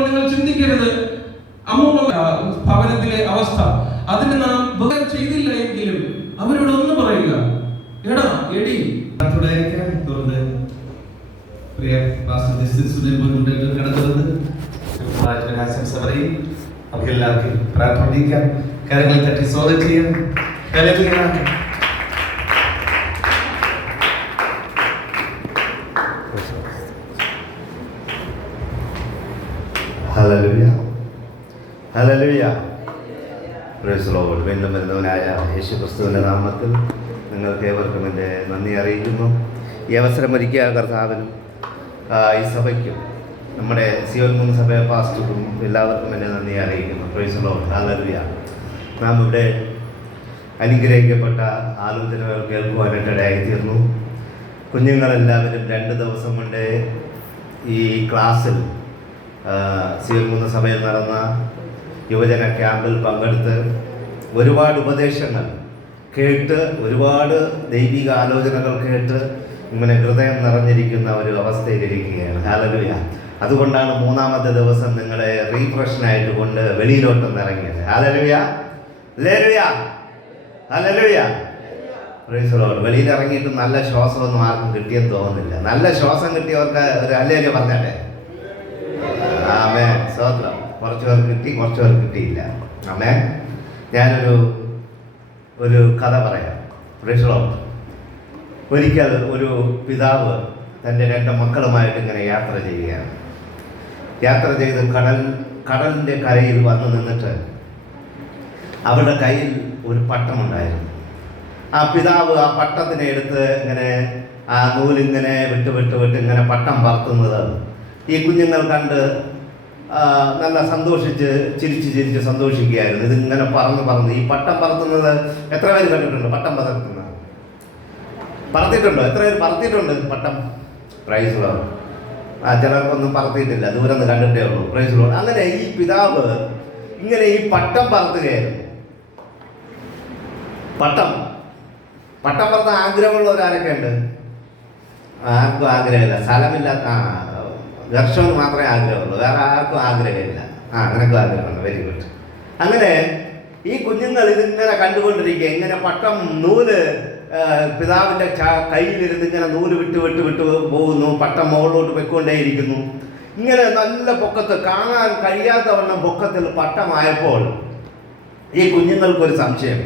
പറയുമ്പോൾ നിങ്ങൾ ചിന്തിക്കരുത്. അമ്മൂമ്മ ഭവനത്തിലെ അവസ്ഥ അതിന് നാം ഉപകാരം ചെയ്തില്ല എങ്കിലും അവരോട് ഒന്ന് പറയുക. എടാ എടി. നമുക്ക് എല്ലാവർക്കും കരങ്ങൾ തട്ടി സ്വാഗതം ചെയ്യാം. പ്രൈസ് ലോർഡ് വീണ്ടും വരുന്നവനായ യേശു ക്രിസ്തുവിന്റെ നാമത്തിൽ നിങ്ങൾക്ക് ഏവർക്കും എന്റെ നന്ദി അറിയിക്കുന്നു. ഈ അവസരം ഒരുക്കിയ കർത്താവിനും ഈ സഭയ്ക്കും നമ്മുടെ സിയോൻ മൂന്ന് സഭ പാസ്റ്റർക്കും എല്ലാവർക്കും എന്റെ നന്ദി അറിയിക്കുന്നു. പ്രൈസ് ലോർഡ് ഹല്ലേലൂയ നാം ഇവിടെ അനുഗ്രഹിക്കപ്പെട്ട ആലോചനകൾ കേൾക്കുവാനായിട്ട് ഇടയായിത്തീർന്നു. കുഞ്ഞുങ്ങളെല്ലാവരും രണ്ട് ദിവസം കൊണ്ട് ഈ ക്ലാസ്സിൽ സിവിൽ മൂന്ന് സഭയിൽ നടന്ന യുവജന ക്യാമ്പിൽ പങ്കെടുത്ത് ഒരുപാട് ഉപദേശങ്ങൾ കേട്ട് ഒരുപാട് ദൈവിക ആലോചനകൾ കേട്ട് ഇങ്ങനെ ഹൃദയം നിറഞ്ഞിരിക്കുന്ന ഒരു അവസ്ഥയിലിരിക്കുകയാണ്. ഹാലലുയ അതുകൊണ്ടാണ് മൂന്നാമത്തെ ദിവസം നിങ്ങളെ റീഫ്രഷനായിട്ട് കൊണ്ട് വെളിയിലോട്ടൊന്ന് ഇറങ്ങിയത്. ഹാലലുയ ലേലുയ വെളിയിൽ ഇറങ്ങിയിട്ട് നല്ല ശ്വാസമൊന്നും ആർക്കും കിട്ടിയെന്ന് തോന്നുന്നില്ല. നല്ല ശ്വാസം കിട്ടിയവർക്ക് ഒരു അല്ലേലും പറഞ്ഞാട്ടെ ആമേ സ്വതന്ത്രം. കുറച്ച് പേർക്ക് കിട്ടി കുറച്ച് പേർക്ക് കിട്ടിയില്ല. ആമേ ഞാനൊരു ഒരു കഥ പറയാം. പ്രശ്നോ ഒരിക്കൽ ഒരു പിതാവ് തന്റെ രണ്ട് മക്കളുമായിട്ട് ഇങ്ങനെ യാത്ര ചെയ്യുകയാണ്. യാത്ര ചെയ്ത് കടൽ കടലിന്റെ കരയിൽ വന്ന് നിന്നിട്ട് അവരുടെ കയ്യിൽ ഒരു പട്ടമുണ്ടായിരുന്നു. ആ പിതാവ് ആ പട്ടത്തിനെ എടുത്ത് ഇങ്ങനെ ആ നൂലിങ്ങനെ വിട്ട് വിട്ട് വിട്ട് ഇങ്ങനെ പട്ടം പറത്തുന്നത് ഈ കുഞ്ഞുങ്ങൾ കണ്ട് നല്ല സന്തോഷിച്ച് ചിരിച്ച് ചിരിച്ച് സന്തോഷിക്കുകയായിരുന്നു. ഇതിങ്ങനെ പറന്ന് പറന്ന്. ഈ പട്ടം പറത്തുന്നത് എത്ര പേര് കണ്ടിട്ടുണ്ട്? പട്ടം പറത്തുന്നത് പറത്തിയിട്ടുണ്ടോ? എത്ര പേര് പറത്തിയിട്ടുണ്ട്? പട്ടം. പ്രൈസ് ഉള്ളവർ ആ ചിലർക്കൊന്നും പറത്തിയിട്ടില്ല. ദൂരം നിന്ന് കണ്ടിട്ടേ ഉള്ളൂ. പ്രൈസ് ഉള്ളവർ അങ്ങനെ ഈ പിതാവ് ഇങ്ങനെ ഈ പട്ടം പറത്തുകയായിരുന്നു. പട്ടം. പട്ടം പറത്താൻ ആഗ്രഹമുള്ളവരാരൊക്കെ ഉണ്ട് ആർക്കും ആഗ്രഹമില്ല. സ്ഥലമില്ലാത്ത ദർശനം മാത്രമേ ആഗ്രഹമുള്ളൂ. വേറെ ആർക്കും ആഗ്രഹമില്ല. ആ നിനക്കും ആഗ്രഹമുണ്ട്. വെരി ഗുഡ് അങ്ങനെ ഈ കുഞ്ഞുങ്ങൾ ഇതിങ്ങനെ കണ്ടുകൊണ്ടിരിക്കുക. ഇങ്ങനെ പട്ടം നൂൽ പിതാവിന്റെ കയ്യിലിരുന്ന് ഇങ്ങനെ നൂൽ വിട്ട് വിട്ട് വിട്ട് പോകുന്നു. പട്ടം മുകളിലോട്ട് പൊയ്ക്കൊണ്ടേയിരിക്കുന്നു. ഇങ്ങനെ നല്ല പൊക്കത്ത് കാണാൻ കഴിയാത്തവണ്ണം പൊക്കത്തിൽ പട്ടമായപ്പോൾ ഈ കുഞ്ഞുങ്ങൾക്കൊരു സംശയം.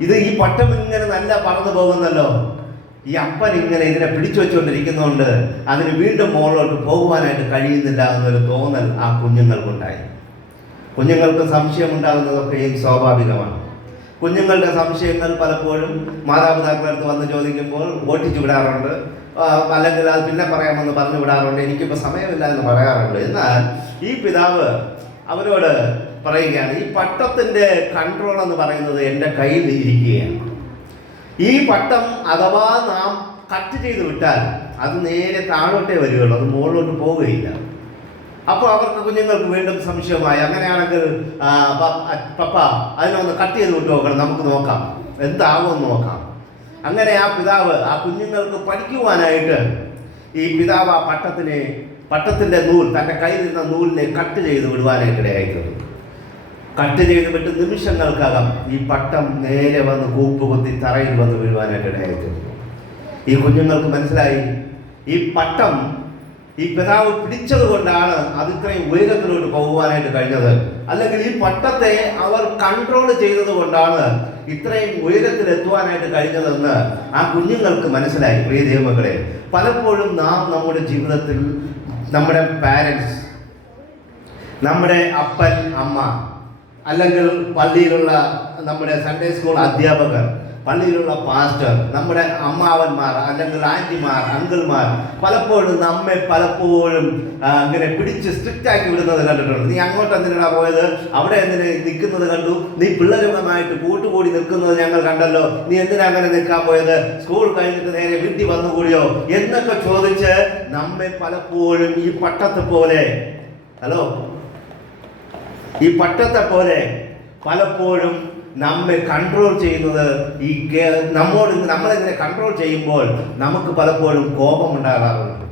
ഇത് ഈ പട്ടം ഇങ്ങനെ നല്ല പറന്നു പോകുന്നല്ലോ. ഈ അപ്പൻ ഇങ്ങനെ ഇതിനെ പിടിച്ചു വെച്ചുകൊണ്ടിരിക്കുന്നതുകൊണ്ട് അതിന് വീണ്ടും മുകളിലോട്ട് പോകുവാനായിട്ട് കഴിയുന്നില്ല എന്നൊരു തോന്നൽ ആ കുഞ്ഞുങ്ങൾക്കുണ്ടായി. കുഞ്ഞുങ്ങൾക്ക് സംശയം ഉണ്ടാകുന്നതൊക്കെയും സ്വാഭാവികമാണ്. കുഞ്ഞുങ്ങളുടെ സംശയങ്ങൾ പലപ്പോഴും മാതാപിതാക്കളടുത്ത് വന്ന് ചോദിക്കുമ്പോൾ ഓട്ടിച്ചു വിടാറുണ്ട്. അല്ലെങ്കിൽ അത് പിന്നെ പറയാമെന്ന് പറഞ്ഞു വിടാറുണ്ട്. എനിക്കിപ്പോൾ സമയമില്ല എന്ന് പറയാറുണ്ട്. എന്നാൽ ഈ പിതാവ് അവരോട് പറയുകയാണ് ഈ പട്ടത്തിന്റെ കൺട്രോൾ എന്ന് പറയുന്നത് എന്റെ കയ്യിൽ ഇരിക്കുകയാണ്. ഈ പട്ടം അഥവാ നാം കട്ട് ചെയ്ത് വിട്ടാൽ അത് നേരെ താഴോട്ടേ വരികയുള്ളൂ അത് മുകളിലോട്ട് പോവുകയില്ല. അപ്പോൾ അവർക്ക് കുഞ്ഞുങ്ങൾക്ക് വീണ്ടും സംശയമായി അങ്ങനെയാണെങ്കിൽ പപ്പ അതിനൊന്ന് കട്ട് ചെയ്ത് വിട്ടു നോക്കണം നമുക്ക് നോക്കാം. എന്താകുമെന്ന് നോക്കാം. അങ്ങനെ ആ പിതാവ് ആ കുഞ്ഞുങ്ങൾക്ക് പഠിക്കുവാനായിട്ട് ഈ പിതാവ് ആ പട്ടത്തിനെ പട്ടത്തിന്റെ നൂൽ തന്റെ നിന്ന നൂലിനെ കട്ട് ചെയ്ത് വിടുവാനായിട്ട് കട്ട് ചെയ്ത് വിട്ട് നിമിഷങ്ങൾക്കകം ഈ പട്ടം നേരെ വന്ന് കൂപ്പ് കുത്തി തറയിൽ വന്ന് വീഴുവാനായിട്ട് ഇടയായിട്ടുണ്ട് ഈ കുഞ്ഞുങ്ങൾക്ക് മനസ്സിലായി ഈ പട്ടം ഈ പിതാവ് പിടിച്ചത് കൊണ്ടാണ് അത് ഇത്രയും ഉയരത്തിലോട്ട് പോകുവാനായിട്ട് കഴിഞ്ഞത്. അല്ലെങ്കിൽ ഈ പട്ടത്തെ അവർ കൺട്രോൾ ചെയ്തത് കൊണ്ടാണ് ഇത്രയും ഉയരത്തിൽ എത്തുവാനായിട്ട് കഴിഞ്ഞതെന്ന് ആ കുഞ്ഞുങ്ങൾക്ക് മനസ്സിലായി പ്രിയ ദൈവങ്ങളെ പലപ്പോഴും നാം നമ്മുടെ ജീവിതത്തിൽ നമ്മുടെ പാരൻസ് നമ്മുടെ അപ്പൻ അമ്മ അല്ലെങ്കിൽ പള്ളിയിലുള്ള നമ്മുടെ സൺഡേ സ്കൂൾ അധ്യാപകർ പള്ളിയിലുള്ള പാസ്റ്റർ നമ്മുടെ അമ്മാവന്മാർ അല്ലെങ്കിൽ ആന്റിമാർ അങ്കിൾമാർ പലപ്പോഴും നമ്മെ പലപ്പോഴും ഇങ്ങനെ പിടിച്ച് സ്ട്രിക്റ്റ് ആക്കി വിടുന്നത് കണ്ടിട്ടുണ്ട്. നീ അങ്ങോട്ട് എന്തിനാ പോയത്? അവിടെ എന്തിനെ നിൽക്കുന്നത് കണ്ടു? നീ പിള്ളേരുമായിട്ട് കൂട്ടുകൂടി നിൽക്കുന്നത് ഞങ്ങൾ കണ്ടല്ലോ. നീ എന്തിനാ അങ്ങനെ നിൽക്കാൻ പോയത്? സ്കൂൾ കഴിഞ്ഞിട്ട് നേരെ വീട്ടിൽ വന്നുകൂടിയോ? എന്നൊക്കെ ചോദിച്ച് നമ്മെ പലപ്പോഴും ഈ പട്ടത്തെ പോലെ ഹലോ ഈ പട്ടത്തെ പോലെ പലപ്പോഴും നമ്മെ കൺട്രോൾ ചെയ്യുന്നത് ഈ നമ്മോട് നമ്മളിങ്ങനെ കൺട്രോൾ ചെയ്യുമ്പോൾ നമുക്ക് പലപ്പോഴും കോപം ഉണ്ടാകാറുണ്ട്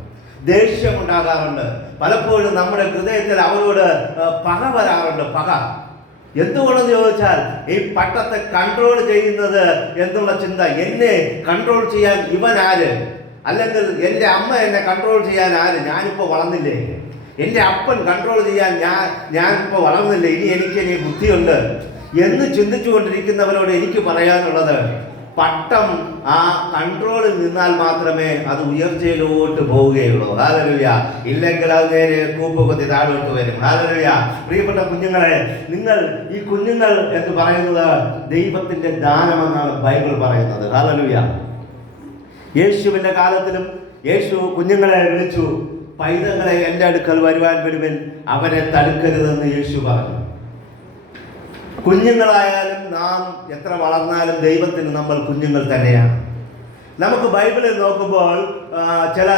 ദേഷ്യം ഉണ്ടാകാറുണ്ട് പലപ്പോഴും നമ്മുടെ ഹൃദയത്തിൽ അവരോട് പക വരാറുണ്ട്. പക. എന്തുകൊണ്ടെന്ന് ചോദിച്ചാൽ ഈ പട്ടത്തെ കൺട്രോൾ ചെയ്യുന്നത് എന്നുള്ള ചിന്ത എന്നെ കൺട്രോൾ ചെയ്യാൻ ഇവൻ ആര് അല്ലെങ്കിൽ എന്റെ അമ്മ എന്നെ കൺട്രോൾ ചെയ്യാൻ ആര്? ഞാനിപ്പോൾ വളർന്നില്ലേ? എന്റെ അപ്പൻ കൺട്രോൾ ചെയ്യാൻ ഞാൻ ഞാൻ ഇപ്പോൾ വളർന്നില്ല. ഇനി എനിക്ക് ഇനി ബുദ്ധിയുണ്ട്. എന്ന് ചിന്തിച്ചുകൊണ്ടിരിക്കുന്നവരോട് എനിക്ക് പറയാനുള്ളത് പട്ടം ആ കൺട്രോളിൽ നിന്നാൽ മാത്രമേ അത് ഉയർച്ചയിലോട്ട് പോവുകയുള്ളൂ. ഹാലരുവ്യ ഇല്ലെങ്കിൽ അത് നേരെ കൂപ്പുകുത്തി താഴോട്ട് വരും. ഹാലരുവ്യ പ്രിയപ്പെട്ട കുഞ്ഞുങ്ങളെ നിങ്ങൾ ഈ കുഞ്ഞുങ്ങൾ എന്ന് പറയുന്നത് ദൈവത്തിന്റെ ദാനമെന്നാണ് ബൈബിൾ പറയുന്നത്. ഹാലരുവ്യ യേശുവിന്റെ കാലത്തിലും യേശു കുഞ്ഞുങ്ങളെ വിളിച്ചു. പൈതങ്ങളെ എന്റെ അടുക്കൽ വരുവാൻ വരുവൻ അവരെ തടുക്കരുതെന്ന് യേശു പറഞ്ഞു. കുഞ്ഞുങ്ങളായാലും നാം എത്ര വളർന്നാലും ദൈവത്തിന് നമ്മൾ കുഞ്ഞുങ്ങൾ തന്നെയാണ്. നമുക്ക് ബൈബിളിൽ നോക്കുമ്പോൾ ചില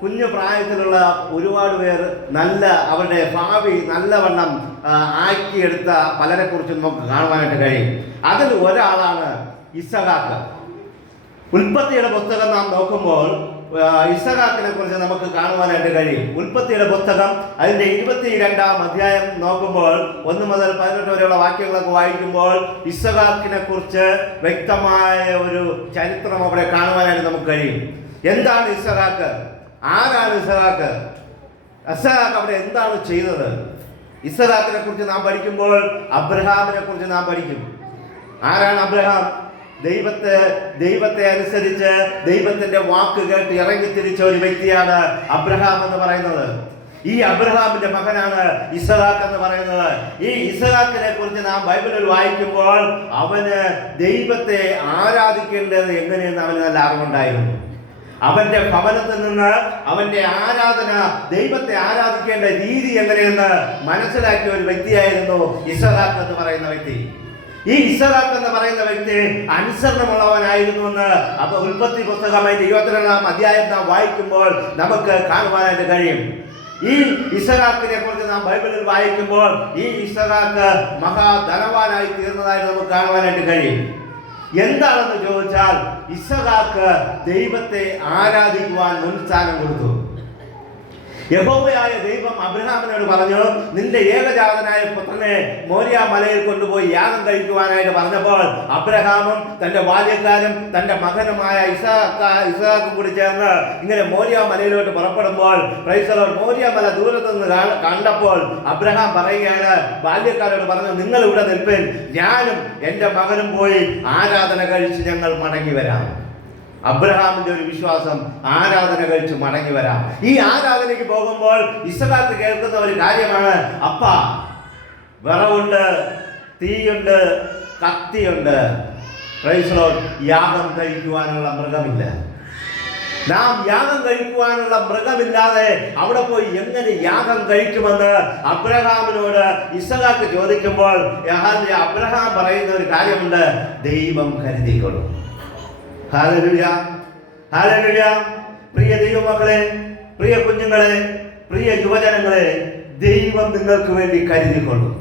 കുഞ്ഞു പ്രായത്തിലുള്ള ഒരുപാട് പേർ നല്ല അവരുടെ ഭാവി നല്ലവണ്ണം ആക്കിയെടുത്ത പലരെ കുറിച്ച് നമുക്ക് കാണുവാനായിട്ട് കഴിയും. അതിൽ ഒരാളാണ് ഇസഹാക്ക്. ഉൽപ്പത്തിയുടെ പുസ്തകം നാം നോക്കുമ്പോൾ ഇസഹാക്കിനെ കുറിച്ച് നമുക്ക് കാണുവാനായിട്ട് കഴിയും. ഉൽപ്പത്തിയുടെ പുസ്തകം അതിന്റെ ഇരുപത്തി രണ്ടാം അധ്യായം നോക്കുമ്പോൾ ഒന്ന് മുതൽ പതിനെട്ട് വരെയുള്ള വാക്യങ്ങളൊക്കെ വായിക്കുമ്പോൾ ഇസഹാക്കിനെ കുറിച്ച് വ്യക്തമായ ഒരു ചരിത്രം അവിടെ കാണുവാനായിട്ട് നമുക്ക് കഴിയും. എന്താണ് ഇസഹാക്ക് ആരാണ് ഇസഹാക്ക് ഇസഹാക്ക് അവിടെ എന്താണ് ചെയ്തത്? ഇസഹാക്കിനെ കുറിച്ച് നാം പഠിക്കുമ്പോൾ അബ്രഹാമിനെ കുറിച്ച് നാം പഠിക്കും. ആരാണ് അബ്രഹാം? ദൈവത്തെ ദൈവത്തെ അനുസരിച്ച് ദൈവത്തിന്റെ വാക്ക് കേട്ട് ഇറങ്ങി തിരിച്ച ഒരു വ്യക്തിയാണ് അബ്രഹാം എന്ന് പറയുന്നത്. ഈ അബ്രഹാമിന്റെ മകനാണ് ഇസഹാക്ക് എന്ന് പറയുന്നത്. ഈ ഇസഹാക്കിനെ കുറിച്ച് നാം ബൈബിളിൽ വായിക്കുമ്പോൾ അവന് ദൈവത്തെ ആരാധിക്കേണ്ടത് എങ്ങനെയെന്ന് അവന് നല്ല അറിവുണ്ടായിരുന്നു. അവന്റെ ഭവനത്തിൽ നിന്ന് അവന്റെ ആരാധന ദൈവത്തെ ആരാധിക്കേണ്ട രീതി എങ്ങനെയെന്ന് മനസ്സിലാക്കിയ ഒരു വ്യക്തിയായിരുന്നു ഇസഹാക്ക് എന്ന് പറയുന്ന വ്യക്തി. ഈ ഇസഹാക്ക് എന്ന് പറയുന്ന വ്യക്തി അനുസരണമുള്ളവനായിരുന്നു എന്ന് അപ്പൊ ഉൽപ്പത്തി പുസ്തകമായിട്ട് ഇരുപത്തിരണ്ടാം അധ്യായം നാം വായിക്കുമ്പോൾ നമുക്ക് കാണുവാനായിട്ട് കഴിയും. ഈ ഇസഹാക്കിനെ കുറിച്ച് നാം ബൈബിളിൽ വായിക്കുമ്പോൾ ഈ ഇസഹാക്ക് മഹാധനവാനായി തീർന്നതായിട്ട് നമുക്ക് കാണുവാനായിട്ട് കഴിയും. എന്താണെന്ന് ചോദിച്ചാൽ ഇസഹാക്ക് ദൈവത്തെ ആരാധിക്കുവാൻ മുൻസ്ഥാനം കൊടുത്തു. യഹോവയായ ദൈവം അബ്രഹാമിനോട് പറഞ്ഞു നിന്റെ ഏകജാതനായ പുത്രനെ മോരിയ മലയിൽ കൊണ്ടുപോയി യാഗം കഴിക്കുവാനായിട്ട് പറഞ്ഞപ്പോൾ അബ്രഹാമും തന്റെ ബാല്യക്കാരും തന്റെ മകനുമായ ഇസാക്ക ഇസാക്കും കൂടി ചേർന്ന് ഇങ്ങനെ മോരിയ മലയിലോട്ട് പുറപ്പെടുമ്പോൾ ക്രൈസ്തവർ മോരിയ മല ദൂരത്ത് നിന്ന് കണ്ടപ്പോൾ അബ്രഹാം പറയുകയാണ് ബാല്യക്കാരോട് പറഞ്ഞു നിങ്ങൾ ഇവിടെ നിൽപ്പേൻ ഞാനും എന്റെ മകനും പോയി ആരാധന കഴിച്ച് ഞങ്ങൾ മടങ്ങി വരാം. അബ്രഹാമിന്റെ ഒരു വിശ്വാസം ആരാധന കഴിച്ച് മടങ്ങി വരാം. ഈ ആരാധനയ്ക്ക് പോകുമ്പോൾ ഇസ്ലാത്ത് കേൾക്കുന്ന ഒരു കാര്യമാണ്. അപ്പ വിറവുണ്ട് തീയുണ്ട് കത്തിയുണ്ട്. ക്രൈസ്ലോ യാഗം കഴിക്കുവാനുള്ള മൃഗമില്ല. നാം യാഗം കഴിക്കുവാനുള്ള മൃഗമില്ലാതെ അവിടെ പോയി എങ്ങനെ യാഗം കഴിക്കുമെന്ന് അബ്രഹാമിനോട് ഇസഹാക്ക് ചോദിക്കുമ്പോൾ അബ്രഹാം പറയുന്ന ഒരു കാര്യമുണ്ട്. ദൈവം കരുതിക്കൊള്ളും. ഹാലലുയ പ്രിയ ദൈവമക്കളെ പ്രിയ കുഞ്ഞുങ്ങളെ പ്രിയ യുവജനങ്ങളെ ദൈവം നിങ്ങൾക്ക് വേണ്ടി കരുതിക്കൊള്ളും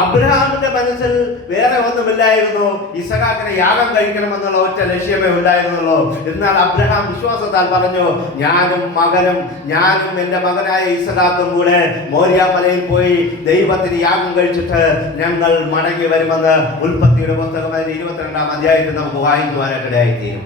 അബ്രഹാമിന്റെ മനസ്സിൽ വേറെ ഒന്നുമില്ലായിരുന്നു. ഇസഹാക്കിനെ യാഗം കഴിക്കണമെന്നുള്ള ഒറ്റ ലക്ഷ്യമേ ഉണ്ടായിരുന്നുള്ളൂ. എന്നാൽ അബ്രഹാം വിശ്വാസത്താൽ പറഞ്ഞു ഞാനും മകനും ഞാനും എന്റെ മകനായ ഇസഹാക്കും കൂടെ മോര്യാമലയിൽ പോയി ദൈവത്തിന് യാഗം കഴിച്ചിട്ട് ഞങ്ങൾ മടങ്ങി വരുമെന്ന് ഉൽപ്പത്തിയുടെ പുസ്തകം അതിന്റെ ഇരുപത്തിരണ്ടാം അധ്യായത്തിൽ നമുക്ക് വായിക്കുവാനായിട്ടിടയായിത്തീരും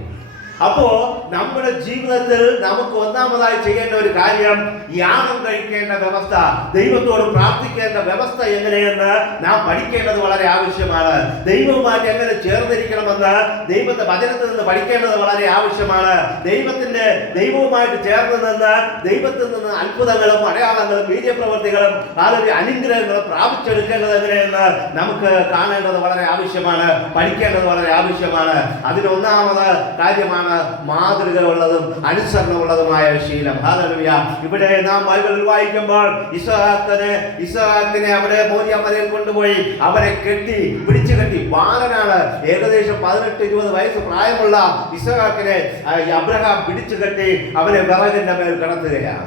അപ്പോ നമ്മുടെ ജീവിതത്തിൽ നമുക്ക് ഒന്നാമതായി ചെയ്യേണ്ട ഒരു കാര്യം യാഗം കഴിക്കേണ്ട വ്യവസ്ഥ ദൈവത്തോട് പ്രാർത്ഥിക്കേണ്ട വ്യവസ്ഥ എങ്ങനെയെന്ന് നാം പഠിക്കേണ്ടത് വളരെ ആവശ്യമാണ്. ദൈവവുമായിട്ട് എങ്ങനെ ചേർന്നിരിക്കണമെന്ന് ദൈവത്തെ വചനത്തിൽ നിന്ന് പഠിക്കേണ്ടത് വളരെ ആവശ്യമാണ്. ദൈവത്തിന്റെ ദൈവവുമായിട്ട് ചേർന്ന് നിന്ന് ദൈവത്തിൽ നിന്ന് അത്ഭുതങ്ങളും അടയാളങ്ങളും ബീജപ്രവർത്തികളും അതൊരു അനുഗ്രഹങ്ങളും പ്രാപിച്ചെടുക്കേണ്ടത് എങ്ങനെയെന്ന് നമുക്ക് കാണേണ്ടത് വളരെ ആവശ്യമാണ് പഠിക്കേണ്ടത് വളരെ ആവശ്യമാണ്. അതിന് ഒന്നാമത് കാര്യമാണ് മാതൃകയുള്ളതും അനുസരണമുള്ളതുമായ ശീലം. ഹാലലുയ ഇവിടെ നാം ബൈബിളിൽ വായിക്കുമ്പോൾ ഇസഹാക്കിനെ ഇസഹാക്കിനെ അവിടെ മോര്യമലയിൽ കൊണ്ടുപോയി അവരെ കെട്ടി പിടിച്ചു കെട്ടി. ബാലനാണ് ഏകദേശം പതിനെട്ട് ഇരുപത് വയസ്സ് പ്രായമുള്ള ഇസഹാക്കിനെ അബ്രഹാം പിടിച്ചു കെട്ടി അവനെ വിറകിന്റെ മേൽ കിടത്തുകയാണ്.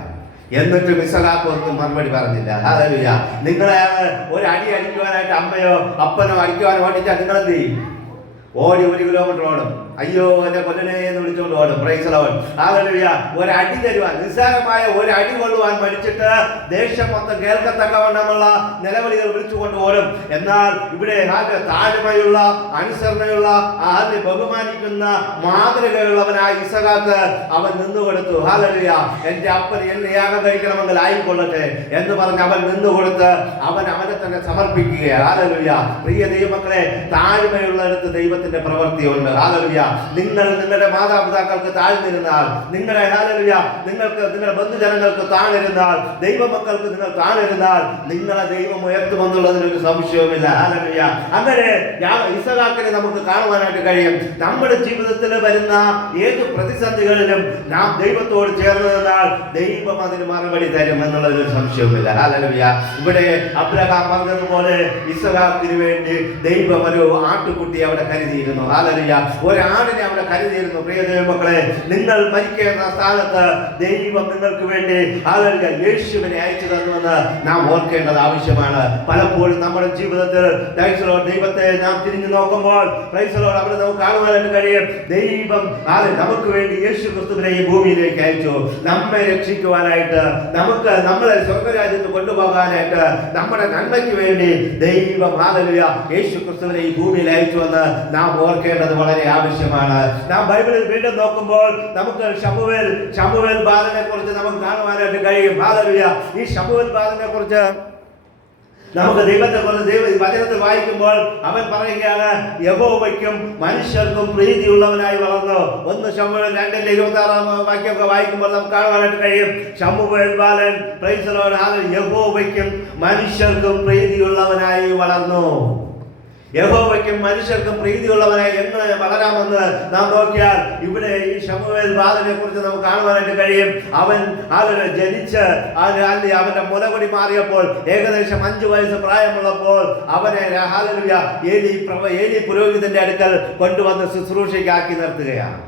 എന്നിട്ട് ഇസഹാക്ക് ഒന്നും മറുപടി പറഞ്ഞില്ല. ഹാലലുയ നിങ്ങളെ ഒരു അടി അടിക്കുവാനായിട്ട് അമ്മയോ അപ്പനോ അടിക്കുവാനോ ഓടിച്ചാൽ നിങ്ങൾ എന്ത് ചെയ്യും? ഓടി ഒരു കിലോമീറ്റർ ഓടും. അയ്യോ എന്നെ കൊല്ലനെ എന്ന് വിളിച്ചുകൊണ്ട് ഓടും. പ്രൈസലോൺ ആകലിയ ഒരടി തരുവാൻ നിസ്സാരമായ ഒരു അടി കൊള്ളുവാൻ മടിച്ചിട്ട് ദേഷ്യം മൊത്തം കേൾക്കത്തക്കവണ്ണമുള്ള നിലവിളികൾ വിളിച്ചുകൊണ്ട് ഓടും. എന്നാൽ ഇവിടെ താഴ്മയുള്ള അനുസരണയുള്ള ആദ്യ ബഹുമാനിക്കുന്ന മാതൃകയുള്ളവനായ ഇസഹാക്ക് അവൻ നിന്നുകൊടുത്തു. ഹാലലിയ എന്റെ അപ്പൻ എന്നെ യാഗം കഴിക്കണമെങ്കിൽ ആയിക്കൊള്ളട്ടെ എന്ന് പറഞ്ഞ് അവൻ നിന്നുകൊടുത്ത് അവൻ അവനെ തന്നെ സമർപ്പിക്കുകയാണ്. ഹാലലുയ പ്രിയ ദൈവമക്കളെ താഴ്മയുള്ളിടത്ത് ദൈവത്തിന്റെ പ്രവൃത്തിയുണ്ട്. ഹാലലുയ നിങ്ങൾ നിങ്ങളുടെ മാതാപിതാക്കൾക്ക് താഴ്ന്നിരുന്നാൽ നിങ്ങളെ ഹാലലുയ നിങ്ങൾക്ക് നിങ്ങളുടെ ബന്ധുജനങ്ങൾക്ക് താണിരുന്നാൽ ദൈവമക്കൾക്ക് നിങ്ങൾ താണിരുന്നാൽ നിങ്ങളെ ദൈവം ഉയർത്തുമെന്നുള്ളതിനൊരു സംശയവുമില്ല. ഹാലലുയ അങ്ങനെ ഇസഹാക്കിനെ നമുക്ക് കാണുവാനായിട്ട് കഴിയും. നമ്മുടെ ജീവിതത്തിൽ വരുന്ന ഏത് പ്രതിസന്ധികളിലും നാം ദൈവത്തോട് ചേർന്ന് നിന്നാൽ ദൈവം അതിന് മറുപടി തരും എന്നുള്ളതിൽ ഒരു സംശയവുമില്ല. ഹാലലുയ ഇവിടെ അബ്രഹാം പറഞ്ഞതുപോലെ ഇസഹാക്കിന് വേണ്ടി ദൈവം ഒരു ആട്ടുകുട്ടി അവിടെ കരുതിയിരുന്നു. ഹാലലുയ ഒരാടിനെ അവിടെ കരുതിയിരുന്നു പ്രിയ ദൈവമക്കളെ നിങ്ങൾ മരിക്കേണ്ട സ്ഥാനത്ത് ദൈവം നിങ്ങൾക്ക് വേണ്ടി ഹാലലുയ യേശുവിനെ അയച്ചു തന്നുവെന്ന് നാം ഓർക്കേണ്ടത് ആവശ്യമാണ്. പലപ്പോഴും നമ്മുടെ ജീവിതത്തിൽ ക്രൈസ്തലോ ദൈവത്തെ നാം തിരിഞ്ഞു നോക്കുമ്പോൾ ക്രൈസ്തലോ അവിടെ നമുക്ക് കാണുവാനായിട്ട് കഴിയും. ദൈവം അത് നമുക്ക് വേണ്ടി യേശു ക്രിസ്തുവിനെ ഈ ഭൂമിയിലേക്ക് അയച്ചു. നമ്മെ രക്ഷിക്കുവാനായിട്ട് നമുക്ക് നമ്മളെ സ്വർഗരാജ്യത്ത് കൊണ്ടുപോകാനായിട്ട് നമ്മുടെ നന്മയ്ക്ക് വേണ്ടി ദൈവം ഹാലലുയ യേശു ക്രിസ്തുവിനെ ഈ ഭൂമിയിൽ അയച്ചു എന്ന് നാം ഓർക്കേണ്ടത് വളരെ ആവശ്യമാണ്. നാം ബൈബിളിൽ വീണ്ടും നോക്കുമ്പോൾ നമുക്ക് ഷമുവേൽ ഷമുവേൽ ബാലനെ കുറിച്ച് നമുക്ക് കാണുവാനായിട്ട് കഴിയും. ഹാലലുയ ഈ ഷമുവേൽ ബാലനെ കുറിച്ച് നമുക്ക് ദൈവത്തെ കുറിച്ച് ദൈവ വചനത്തിൽ വായിക്കുമ്പോൾ അവൻ പറയുകയാണ് യഹോവയ്ക്കും മനുഷ്യർക്കും പ്രീതിയുള്ളവനായി വളർന്നു. ഒന്ന് ശമ്പുവേൽ രണ്ടിന്റെ ഇരുപത്തി ആറാം വാക്യമൊക്കെ വായിക്കുമ്പോൾ നമുക്ക് കാണുവാനായിട്ട് കഴിയും. ശമ്പുവേൽ ബാലൻ പ്രൈസലോട് യഹോവയ്ക്കും മനുഷ്യർക്കും പ്രീതിയുള്ളവനായി വളർന്നു. യഹോവയ്ക്കും മനുഷ്യർക്കും പ്രീതിയുള്ളവനെ എന്ന് വളരാമെന്ന് നാം നോക്കിയാൽ ഇവിടെ ഈ ശമുവേൽ ബാലനെ കുറിച്ച് നമുക്ക് കാണുവാനായിട്ട് കഴിയും. അവൻ അവന് ജനിച്ച് അവന് അല്ലെ അവന്റെ മുലകുടി മാറിയപ്പോൾ ഏകദേശം അഞ്ചു വയസ്സ് പ്രായമുള്ളപ്പോൾ അവനെ ഹാലലുയ ഏലി ഏലി പുരോഹിതന്റെ അടുക്കൽ കൊണ്ടുവന്ന് ശുശ്രൂഷയ്ക്കാക്കി നിർത്തുകയാണ്.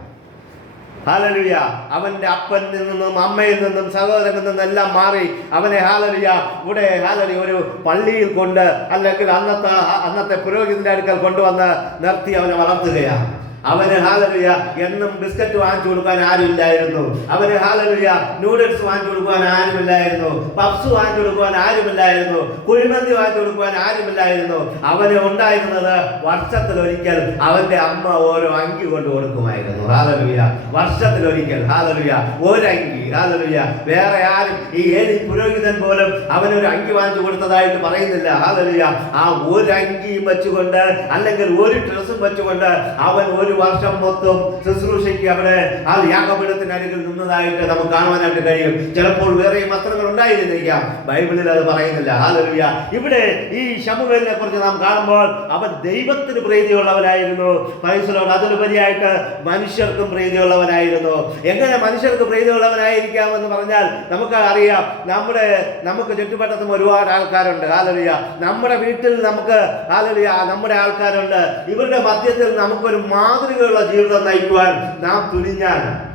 ഹാലലുയ. അവന്റെ അപ്പനിൽ നിന്നും അമ്മയിൽ നിന്നും സഹോദരനിൽ നിന്നും എല്ലാം മാറി. അവനെ ഹാലലുയ. ഇവിടെ ഹാലലി ഒരു പള്ളിയിൽ കൊണ്ട് അല്ലെങ്കിൽ അന്നത്തെ അന്നത്തെ പുരോഹിതന്റെ അടുക്കൽ കൊണ്ടുവന്ന് നിർത്തി അവനെ വളർത്തുകയാണ്. അവന് ഹാലലുയ എന്നും ബിസ്ക്കറ്റ് വാങ്ങിച്ചു കൊടുക്കാൻ ആരുമില്ലായിരുന്നു. അവന് ഹാലലുയ നൂഡിൽസ് വാങ്ങിച്ചു കൊടുക്കാൻ ആരുമില്ലായിരുന്നു. പപ്സ് വാങ്ങിച്ചു കൊടുക്കാൻ ആരുമില്ലായിരുന്നു. കുഴിമന്തി വാങ്ങിച്ചു കൊടുക്കാൻ ആരുമില്ലായിരുന്നു. അവന് ഉണ്ടായിരുന്നത് വർഷത്തിൽ ഒരിക്കൽ അവന്റെ അമ്മ ഓരോ അങ്കി കൊണ്ട് കൊടുക്കുമായിരുന്നു. ഹാലലുയ വർഷത്തിലൊരിക്കൽ ഹാലലുയ ഒരങ്കി ഹാലലുയ വേറെ ആരും ഈ ഏലി പുരോഹിതൻ പോലും അവനൊരു അങ്കി വാങ്ങിച്ചു കൊടുത്തതായിട്ട് പറയുന്നില്ല. ഹാലലുയ ആ ഒരു അങ്കിയും വെച്ചുകൊണ്ട് അല്ലെങ്കിൽ ഒരു ഡ്രസ്സും വെച്ചുകൊണ്ട് അവൻ ഒരു വർഷം മൊത്തം ശുശ്രൂഷയ്ക്ക് അവിടെ ആ യാഗപീഠത്തിന് അരികിൽ നിന്നതായിട്ട് നമുക്ക് കാണുവാനായിട്ട് കഴിയും. ചിലപ്പോൾ വേറെയും വസ്ത്രങ്ങൾ ഉണ്ടായിരുന്നിരിക്കാം. ബൈബിളിൽ അത് പറയുന്നില്ല. ഹാലലുയ ഇവിടെ ഈ ശമുവേലിനെ കുറിച്ച് നാം കാണുമ്പോൾ അവൻ ദൈവത്തിന് പ്രീതിയുള്ളവനായിരുന്നു. പൈസലോട് അതിലുപരിയായിട്ട് മനുഷ്യർക്കും പ്രീതിയുള്ളവനായിരുന്നു. എങ്ങനെ മനുഷ്യർക്ക് പ്രീതിയുള്ളവനായിരിക്കാം എന്ന് പറഞ്ഞാൽ നമുക്ക് അറിയാം. നമ്മുടെ നമുക്ക് ചുറ്റുവട്ടത്തും ഒരുപാട് ആൾക്കാരുണ്ട്. ഹാലലിയ നമ്മുടെ വീട്ടിൽ നമുക്ക് ഹാലലിയ നമ്മുടെ ആൾക്കാരുണ്ട്. ഇവരുടെ മധ്യത്തിൽ നമുക്കൊരു മാതൃകയുള്ള ജീവിതം നയിക്കുവാൻ നാം തുനിഞ്ഞാൽ.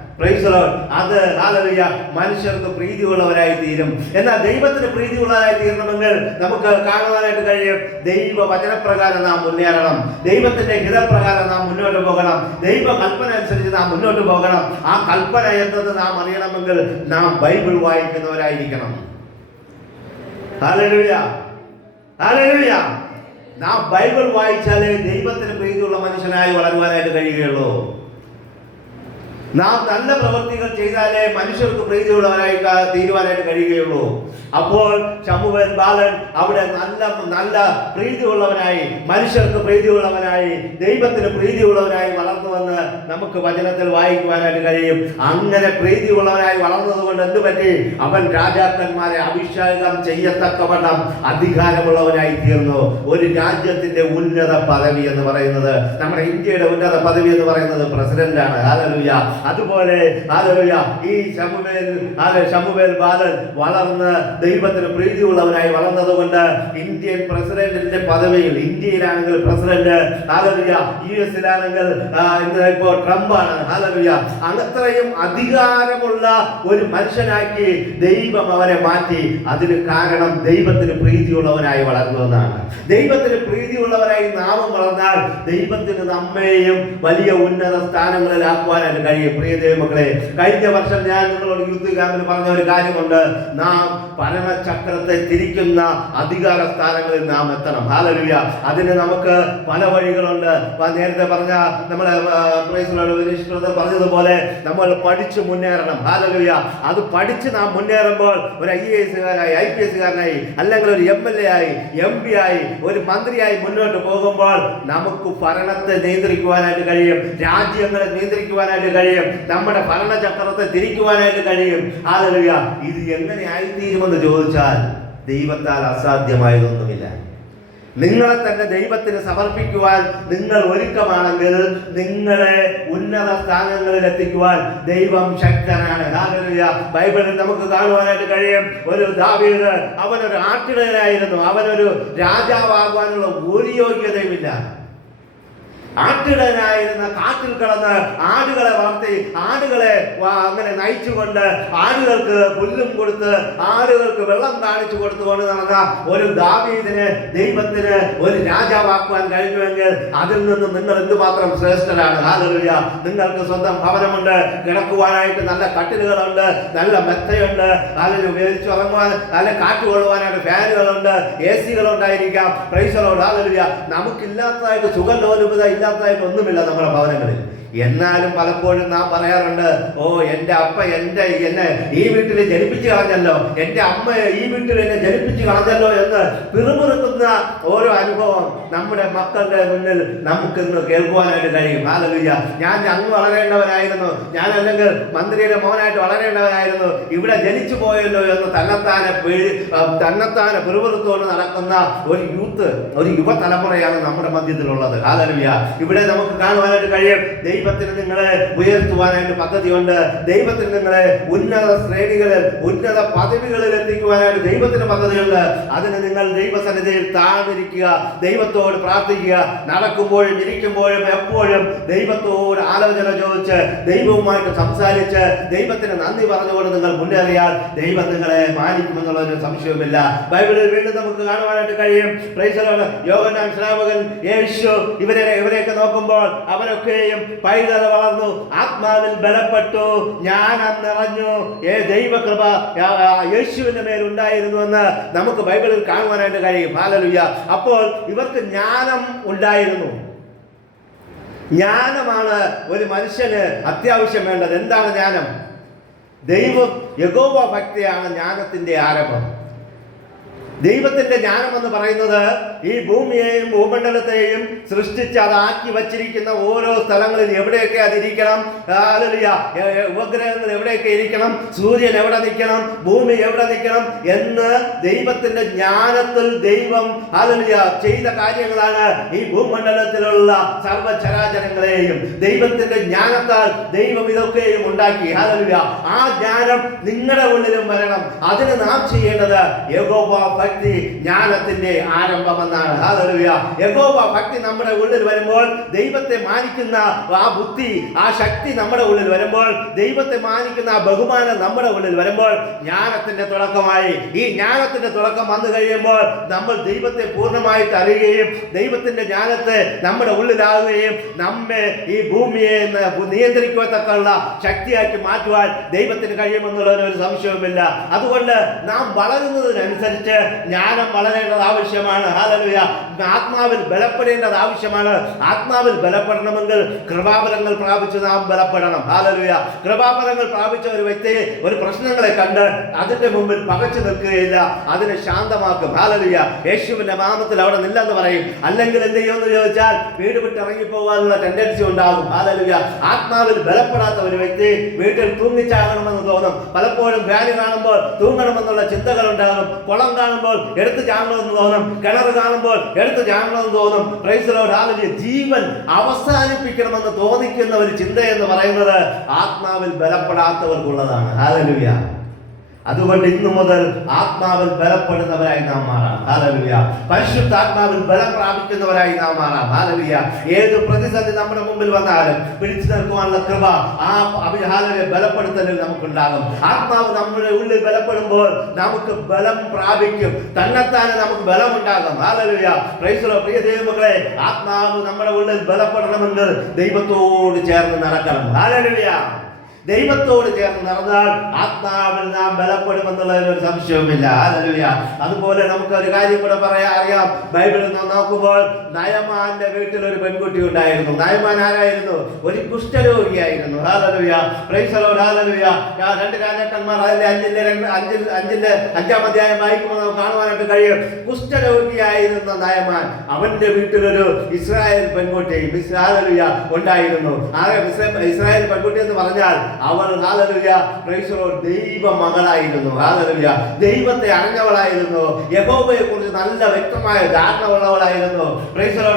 അത് ആലറിയ മനുഷ്യർക്ക് പ്രീതിയുള്ളവരായി തീരും എന്നാൽ ദൈവത്തിന് പ്രീതിയുള്ളവരായി തീരണമെങ്കിൽ നമുക്ക് കാണുവാനായിട്ട് കഴിയും ദൈവ വചനപ്രകാരം നാം മുന്നേറണം. ദൈവത്തിന്റെ ഹിതപ്രകാരം നാം മുന്നോട്ട് പോകണം. ദൈവ കൽപ്പന അനുസരിച്ച് നാം മുന്നോട്ട് പോകണം. ആ കൽപ്പന എന്നത് നാം അറിയണമെങ്കിൽ നാം ബൈബിൾ വായിക്കുന്നവരായിരിക്കണം. ഹല്ലേലൂയ ഹല്ലേലൂയ നാം ബൈബിൾ വായിച്ചാലേ ദൈവത്തിന് പ്രീതിയുള്ള മനുഷ്യനായി വളരുവാനായിട്ട് കഴിയുകയുള്ളൂ. നാം നല്ല പ്രവൃത്തികൾ ചെയ്താലേ മനുഷ്യർക്ക് പ്രീതിയുള്ളവരായി ക- തീരുവാനായിട്ട് കഴിയുകയുള്ളൂ. അപ്പോൾ ശമുവൻ ബാലൻ അവിടെ നല്ല നല്ല പ്രീതിയുള്ളവനായി മനുഷ്യർക്ക് പ്രീതിയുള്ളവനായി ദൈവത്തിന് പ്രീതിയുള്ളവനായി വളർന്നുവെന്ന് നമുക്ക് വചനത്തിൽ വായിക്കുവാനായിട്ട് കഴിയും. അങ്ങനെ പ്രീതിയുള്ളവനായി വളർന്നതുകൊണ്ട് എന്ത് പറ്റി? അവൻ രാജാക്കന്മാരെ അഭിഷേകം ചെയ്യത്തക്കവണ്ണം അധികാരമുള്ളവനായി തീർന്നു. ഒരു രാജ്യത്തിന്റെ ഉന്നത പദവി എന്ന് പറയുന്നത് നമ്മുടെ ഇന്ത്യയുടെ ഉന്നത പദവി എന്ന് പറയുന്നത് പ്രസിഡന്റാണ്. ഹാലലുയ അതുപോലെ ഹാലലുയ ഈ ശമുവേൽ ആലോ ശമുവേൽ ബാലൻ വളർന്ന് ദൈവത്തിന് പ്രീതിയുള്ളവനായി വളർന്നതുകൊണ്ട് ഇന്ത്യൻ പ്രസിഡന്റിന്റെ പദവിയിൽ ഇന്ത്യയിലാണെങ്കിൽ പ്രസിഡന്റ് ആലോചിക്കുക യു എസിലാണെങ്കിൽ ഇന്ന് ഇപ്പോ ട്രംപ് ആണ് ഹാലലുയ അത്രയും അധികാരമുള്ള ഒരു മനുഷ്യനാക്കി ദൈവം അവനെ മാറ്റി. അതിന് കാരണം ദൈവത്തിന് പ്രീതിയുള്ളവനായി വളർന്നു എന്നാണ്. ദൈവത്തിന് പ്രീതിയുള്ളവരായി നാമം വളർന്നാൽ ദൈവത്തിന് നമ്മെയും വലിയ ഉന്നത സ്ഥാനങ്ങളിലാക്കുവാനായിട്ട് കഴിയും. പ്രിയ ദൈവമക്കളെ കഴിഞ്ഞ വർഷം ഞാൻ നിങ്ങളോട് യൂത്ത് ക്യാമ്പിൽ പറഞ്ഞ ഒരു കാര്യമുണ്ട്. നാം ഭരണചക്രത്തെ തിരിക്കുന്ന അധികാര സ്ഥാനങ്ങളിൽ നാം എത്തണം. ഹാലരുവ്യ അതിന് നമുക്ക് പല വഴികളുണ്ട്. നേരത്തെ പറഞ്ഞ നമ്മളെ പറഞ്ഞതുപോലെ നമ്മൾ പഠിച്ചു മുന്നേറണം. ഹാലരുവ്യ അത് പഠിച്ച് നാം മുന്നേറുമ്പോൾ ഒരു ഐ എ എസുകാരായി ഐ പി എസുകാരനായി അല്ലെങ്കിൽ ഒരു എം എൽ എ ആയി എം പി ആയി ഒരു മന്ത്രിയായി മുന്നോട്ട് പോകുമ്പോൾ നമുക്ക് ഭരണത്തെ നിയന്ത്രിക്കുവാനായിട്ട് കഴിയും. രാജ്യങ്ങളെ നിയന്ത്രിക്കുവാനായിട്ട് കഴിയും. നമ്മുടെ ഭരണചക്രത്തെ തിരിക്കുവാനായിട്ട് കഴിയും. ഹാലലുയ ഇത് എങ്ങനെ ആയിത്തീരുമെന്ന് ചോദിച്ചാൽ ദൈവത്താൽ അസാധ്യമായതൊന്നുമില്ല. നിങ്ങളെ തന്നെ ദൈവത്തിന് സമർപ്പിക്കുവാൻ നിങ്ങൾ ഒരുക്കമാണെങ്കിൽ നിങ്ങളെ ഉന്നത സ്ഥാനങ്ങളിൽ എത്തിക്കുവാൻ ദൈവം ശക്തനാണ്. ബൈബിളിൽ നമുക്ക് കാണുവാനായിട്ട് കഴിയും. ഒരു ദാവീദ് അവനൊരു ആട്ടിടയനായിരുന്നു. അവനൊരു രാജാവാകുവാനുള്ള ഒരു യോഗ്യതയുമില്ല. ആട്ടിടനായിരുന്ന കാട്ടിൽ കിടന്ന് ആടുകളെ വളർത്തി ആടുകളെ അങ്ങനെ നയിച്ചുകൊണ്ട് ആടുകൾക്ക് പുല്ലും കൊടുത്ത് ആടുകൾക്ക് വെള്ളം കാണിച്ചു കൊടുത്തുകൊണ്ട് നടന്ന ഒരു ദാവീദിന് ദൈവത്തിന് ഒരു രാജാവാക്കുവാൻ കഴിഞ്ഞുവെങ്കിൽ അതിൽ നിന്ന് നിങ്ങൾ എന്തുമാത്രം ശ്രേഷ്ഠരാണ്? ഹാലലുയ നിങ്ങൾക്ക് സ്വന്തം ഭവനമുണ്ട് കിടക്കുവാനായിട്ട് നല്ല കട്ടിലുകളുണ്ട് നല്ല മെത്തയുണ്ട് നല്ല ഉപയോഗിച്ചു ഉറങ്ങുവാൻ നല്ല കാറ്റ് കൊള്ളുവാനായിട്ട് ഫാനുകളുണ്ട് എ സികളുണ്ടായിരിക്കാം പ്രൈസലോട് ഹാലലുയ നമുക്കില്ലാത്തതായിട്ട് സുഖലോലുപത ഇല്ലാത്തതായിട്ട് ഒന്നുമില്ല നമ്മുടെ ഭവനങ്ങളിൽ. എന്നാലും പലപ്പോഴും നാം പറയാറുണ്ട് ഓ എന്റെ അപ്പ എന്റെ എന്നെ ഈ വീട്ടിൽ ജനിപ്പിച്ചു കളഞ്ഞല്ലോ എന്റെ അമ്മ ഈ വീട്ടിൽ എന്നെ ജനിപ്പിച്ചു കളഞ്ഞല്ലോ എന്ന് പിറുപിറുക്കുന്ന ഓരോ അനുഭവം നമ്മുടെ മക്കളുടെ മുന്നിൽ നമുക്കിന്ന് കേൾക്കുവാനായിട്ട് കഴിയും. ആലോചിക്കുക ഞാൻ അങ്ങ് വളരേണ്ടവനായിരുന്നു. ഞാൻ അല്ലെങ്കിൽ മന്ത്രിയുടെ മോനായിട്ട് വളരേണ്ടവനായിരുന്നു. ഇവിടെ ജനിച്ചു പോയല്ലോ എന്ന് തന്നെത്താനെ പിഴി തന്നെത്താനെ പിറുപിറുത്തുകൊണ്ട് നടക്കുന്ന ഒരു യൂത്ത് ഒരു യുവതലമുറയാണ് നമ്മുടെ മധ്യത്തിലുള്ളത്. ആലോചിക്കുക ഇവിടെ നമുക്ക് കാണുവാനായിട്ട് കഴിയും. ദൈവത്തിന് നിങ്ങളെ ഉയർത്തുവാനായിട്ട് പദ്ധതിയുണ്ട്. ദൈവത്തിന് നിങ്ങളെ ഉന്നത ശ്രേണികളിൽ ഉന്നത പദവികളിൽ എത്തിക്കുവാനായിട്ട് ദൈവത്തിന് പദ്ധതിയുണ്ട്. അതിന് നിങ്ങൾ ദൈവസന്നിധിയിൽ താഴ്ന്നിരിക്കുക ദൈവത്തോട് പ്രാർത്ഥിക്കുക. നടക്കുമ്പോഴും ഇരിക്കുമ്പോഴും എപ്പോഴും ദൈവത്തോട് ആലോചന ചോദിച്ച് ദൈവവുമായിട്ട് സംസാരിച്ച് ദൈവത്തിന് നന്ദി പറഞ്ഞുകൊണ്ട് നിങ്ങൾ മുന്നേറിയാൽ ദൈവം നിങ്ങളെ മാനിക്കുമെന്നുള്ളൊരു സംശയവുമില്ല. ബൈബിളിൽ വീണ്ടും നമുക്ക് കാണുവാനായിട്ട് കഴിയും. യോഗനാം ശ്രാവകൻ യേശു ഇവരെ ഇവരെയൊക്കെ നോക്കുമ്പോൾ അവരൊക്കെയും പൈതൽ വളർന്നു ആത്മാവിൽ ബലപ്പെട്ടു. ജ്ഞാനം നിറഞ്ഞു ഏ ദൈവകൃപ ഉണ്ടായിരുന്നു എന്ന് നമുക്ക് ബൈബിളിൽ കാണുവാനായിട്ട് കഴിയും. ഹാലലുയ്യ അപ്പോൾ ഇവർക്ക് ജ്ഞാനം ഉണ്ടായിരുന്നു. ജ്ഞാനമാണ് ഒരു മനുഷ്യന് അത്യാവശ്യം വേണ്ടത്. എന്താണ് ജ്ഞാനം? ദൈവം യഗോവ ഭക്തിയാണ് ജ്ഞാനത്തിന്റെ ആരംഭം. ദൈവത്തിന്റെ ജ്ഞാനം എന്ന് പറയുന്നത് ഈ ഭൂമിയെയും ഭൂമണ്ഡലത്തെയും സൃഷ്ടിച്ച് അതാക്കി വച്ചിരിക്കുന്ന ഓരോ സ്ഥലങ്ങളിൽ എവിടെയൊക്കെ അതിരിക്കണം? ഉപഗ്രഹങ്ങൾ എവിടെയൊക്കെ ഇരിക്കണം? സൂര്യൻ എവിടെ നിൽക്കണം? ഭൂമി എവിടെ നിൽക്കണം? എന്ന് ദൈവത്തിന്റെ ജ്ഞാനത്തിൽ ദൈവം ഹല്ലേലൂയ ചെയ്ത കാര്യങ്ങളാണ് ഈ ഭൂമണ്ഡലത്തിലുള്ള സർവചരാചരങ്ങളെയും ദൈവത്തിന്റെ ജ്ഞാനത്താൽ ദൈവം ഇതൊക്കെയും ഉണ്ടാക്കി. ഹല്ലേലൂയ. ആ ജ്ഞാനം നിങ്ങളുടെ ഉള്ളിലും വരണം. അതിന് നാം ചെയ്യേണ്ടത് യഹോവ ഭക്തി ജ്ഞാനത്തിന്റെ ആരംഭമെന്നാണ്. ഹല്ലേലൂയ. യഹോവ ഭക്തി നമ്മുടെ ഉള്ളിൽ വരുമ്പോൾ ദൈവത്തെ മാനിക്കുന്ന ആ ബുദ്ധി ആ ശക്തി നമ്മുടെ ഉള്ളിൽ വരുമ്പോൾ ദൈവത്തെ മാനിക്കുന്ന ആ ബഹുമാനം നമ്മുടെ ഉള്ളിൽ വരുമ്പോൾ ജ്ഞാനത്തിന്റെ തുടക്കമായി. ഈ ജ്ഞാനത്തിന്റെ തുടക്കം വന്നു കഴിയുമ്പോൾ നമ്മൾ ദൈവത്തെ പൂർണമായിട്ട് അറിയുകയും ദൈവത്തിന്റെ ജ്ഞാനത്തെ നമ്മുടെ ഉള്ളിലാകുകയും നമ്മെ ഈ ഭൂമിയെ നിയന്ത്രിക്കത്തക്കുള്ള ശക്തിയാക്കി മാറ്റുവാൻ ദൈവത്തിന് കഴിയുമെന്നുള്ള ഒരു സംശയവുമില്ല. അതുകൊണ്ട് നാം വളരുന്നതിനനുസരിച്ച് ജ്ഞാനം വളരേണ്ടത് ആവശ്യമാണ്. ഹാലലുയ ആത്മാവിൽ ബലപ്പെടേണ്ടത് ആവശ്യമാണ്. ആത്മാവിൽ ബലപ്പെടണമെങ്കിൽ കൃപാപരങ്ങൾ പ്രാപിച്ച് നാം ബലപ്പെടണം. ഹാലലുയ കൃപാപരങ്ങൾ പ്രാപിച്ച ഒരു വ്യക്തി ഒരു പ്രശ്നങ്ങളെ കണ്ട് അതിന്റെ മുമ്പിൽ പകച്ചു നിൽക്കുകയില്ല. അതിനെ ശാന്തമാക്കും. ഹാലലുയ യേശുവിന്റെ മാമത്തിൽ അവിടെ നില്ലെന്ന് പറയും. അല്ലെങ്കിൽ എന്ത് ചെയ്യുമെന്ന് ചോദിച്ചാൽ വീട് വിട്ട് ഇറങ്ങിപ്പോകാനുള്ള ടെൻഡൻസി ഉണ്ടാകും. ഹാലലുയ ആത്മാവിൽ ബലപ്പെടാത്ത ഒരു വ്യക്തി വീട്ടിൽ തൂങ്ങിച്ചാകണമെന്ന് തോന്നും. പലപ്പോഴും ഫാന് കാണുമ്പോൾ തൂങ്ങണമെന്നുള്ള ചിന്തകൾ ഉണ്ടാകും. കുളം കാണുമ്പോൾ കാണുമ്പോൾ എടുത്ത് ചാടണമെന്ന് തോന്നും. കിണർ കാണുമ്പോൾ എടുത്ത് ചാടണമെന്ന് തോന്നും. പ്രൈസ് ലോർഡ് ഹാലലുയ ജീവൻ അവസാനിപ്പിക്കണമെന്ന് തോന്നിക്കുന്ന ഒരു ചിന്ത എന്ന് പറയുന്നത് ആത്മാവിൽ ബലപ്പെടാത്തവർക്കുള്ളതാണ്. ഹാലലുയ അതുകൊണ്ട് ഇന്നു മുതൽ ആത്മാവിൽ ബലപ്പെടുന്നവരായി നാം മാറാം. പരിശുദ്ധ ആത്മാവിൽ ബലം പ്രാപിക്കുന്നവരായി നാം മാറാം. ഹാലലുയ ഏത് പ്രതിസന്ധി നമ്മുടെ മുമ്പിൽ വന്നാലും പിടിച്ചു നിൽക്കുവാനുള്ള കൃപ ആ അഭിഹാലയെ ബലപ്പെടുത്തലിൽ നമുക്കുണ്ടാകും. ആത്മാവ് നമ്മുടെ ഉള്ളിൽ ബലപ്പെടുമ്പോൾ നമുക്ക് ബലം പ്രാപിക്കും. തന്നെത്താനെ നമുക്ക് ബലം ഉണ്ടാകും ഹാലലുയ പ്രൈസലോ പ്രിയ ദൈവമക്കളെ ആത്മാവ് നമ്മുടെ ഉള്ളിൽ ബലപ്പെടണമെങ്കിൽ ദൈവത്തോട് ചേർന്ന് നടക്കണം. ഹാലലുയ ദൈവത്തോട് ചേർന്ന് നടന്നാൽ ആത്മാവിൽ നാം ബലപ്പെടുമെന്നുള്ളതിൽ ഒരു സംശയവുമില്ല. അതല്ല അതുപോലെ നമുക്ക് ഒരു കാര്യം കൂടെ പറയാൻ അറിയാം. ബൈബിളിൽ നാം നോക്കുമ്പോൾ നയമാന്റെ വീട്ടിൽ ഒരു പെൺകുട്ടി ഉണ്ടായിരുന്നു. നയമാൻ ആരായിരുന്നു? ഒരു കുഷ്ഠരോഗിയായിരുന്നു. ഹാലലുയ പ്രൈസലോ ഹാലലുയ രണ്ട് രാജാക്കന്മാർ അതിന്റെ അഞ്ചിന്റെ രണ്ട് അഞ്ചിൽ അഞ്ചിന്റെ അഞ്ചാം അധ്യായം വായിക്കുമ്പോൾ നമുക്ക് കാണുവാനായിട്ട് കഴിയും. കുഷ്ഠരോഗിയായിരുന്ന നയമാൻ അവന്റെ വീട്ടിലൊരു ഇസ്രായേൽ പെൺകുട്ടി ഉണ്ടായിരുന്നു. ഇസ്രായേൽ ഇസ്രായേൽ പെൺകുട്ടി എന്ന് പറഞ്ഞാൽ അവൾ ഹാലലുയ ദൈവ മകളായിരുന്നു ഹാലലുയ ദൈവത്തെ അറിഞ്ഞവളായിരുന്നു. യഹോബയെ കുറിച്ച് നല്ല വ്യക്തമായ ധാരണ ഉള്ളവളായിരുന്നു.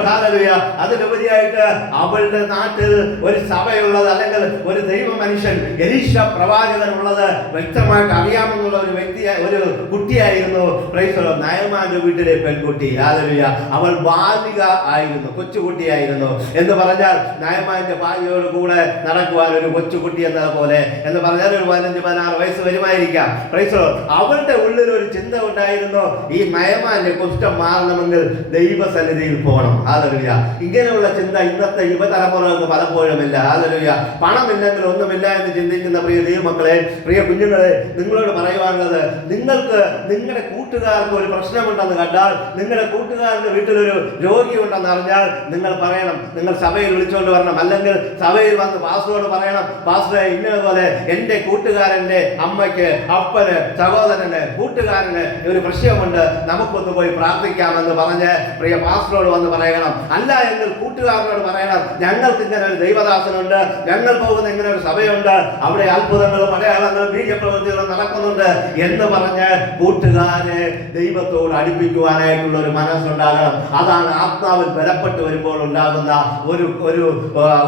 ഹാലലുയ അതിലുപരിയായിട്ട് അവളുടെ നാട്ടിൽ ഒരു സഭയുള്ളത് അല്ലെങ്കിൽ ഒരു ദൈവ മനുഷ്യൻ എലീശ പ്രവാചകൻ ഉള്ളത് വ്യക്തമായിട്ട് അറിയാമെന്നുള്ള ഒരു വ്യക്തി ഒരു കുട്ടിയായിരുന്നു പ്രൈസലോ നയമാന്റെ വീട്ടിലെ പെൺകുട്ടി. ഹാലലുയ അവൾ ബാലിക ആയിരുന്നു കൊച്ചുകുട്ടിയായിരുന്നു. എന്ന് പറഞ്ഞാൽ നയമാന്റെ ഭാര്യയോട് കൂടെ നടക്കുവാൻ ഒരു കൊച്ചുകുട്ടി എന്ന പോലെ എന്ന് പറഞ്ഞാൽ ഒരു പതിനഞ്ച് പതിനാറ് വയസ്സ് വരുമായിരിക്കാം. പ്രൈസലോ അവരുടെ ഉള്ളിൽ ഒരു ചിന്ത ഉണ്ടായിരുന്നു. ഈ നയമാന്റെ കുഷ്ഠം മാറണമെങ്കിൽ ദൈവസന്നിധിയിൽ പോകണം. ആദരവില്ല ഇങ്ങനെയുള്ള ചിന്ത ഇന്നത്തെ യുവതലമുറകൾക്ക് പലപ്പോഴും ഇല്ല ആദരവില്ല പണമില്ലെങ്കിൽ ഒന്നുമില്ല എന്ന് ചിന്തിക്കുന്ന പ്രിയ ദൈവമക്കളെ പ്രിയ കുഞ്ഞുങ്ങളെ നിങ്ങളോട് പറയുവാനുള്ളത് നിങ്ങൾക്ക് നിങ്ങളുടെ കൂട്ടുകാർക്ക് ഒരു പ്രശ്നമുണ്ടെന്ന് കണ്ടാൽ നിങ്ങളുടെ കൂട്ടുകാരന്റെ വീട്ടിലൊരു രോഗിയുണ്ടെന്ന് അറിഞ്ഞാൽ നിങ്ങൾ പറയണം. നിങ്ങൾ സഭയിൽ വിളിച്ചുകൊണ്ട് വരണം. അല്ലെങ്കിൽ സഭയിൽ വന്ന് പാസ്റ്ററോട് പറയണം പാസ്റ്ററെ ഇന്നതുപോലെ എന്റെ കൂട്ടുകാരന്റെ അമ്മയ്ക്ക് അപ്പന് സഹോദരന് കൂട്ടുകാരന് ഒരു പ്രശ്നമുണ്ട്. നമുക്കൊന്ന് പോയി പ്രാർത്ഥിക്കാമെന്ന് പറഞ്ഞ് പ്രിയ പാസ്റ്ററോട് വന്ന് പറയണം. അല്ല എങ്കിൽ കൂട്ടുകാരനോട് പറയണം. ഞങ്ങൾക്ക് ഇങ്ങനെ ഒരു ദൈവദാസനുണ്ട്. ഞങ്ങൾ പോകുന്ന ഇങ്ങനെ ഒരു സഭയുണ്ട്. അവിടെ അത്ഭുതങ്ങളും അടയാളങ്ങളും ബീജപ്രവൃത്തികളും നടക്കുന്നുണ്ട് എന്ന് പറഞ്ഞ് കൂട്ടുകാരെ ദൈവത്തോട് അടുപ്പിക്കുവാനായിട്ടുള്ള ഒരു മനസ്സുണ്ടാകണം. അതാണ് ആത്മാവിൽ ബലപ്പെട്ട് വരുമ്പോൾ ഉണ്ടാകുന്ന ഒരു ഒരു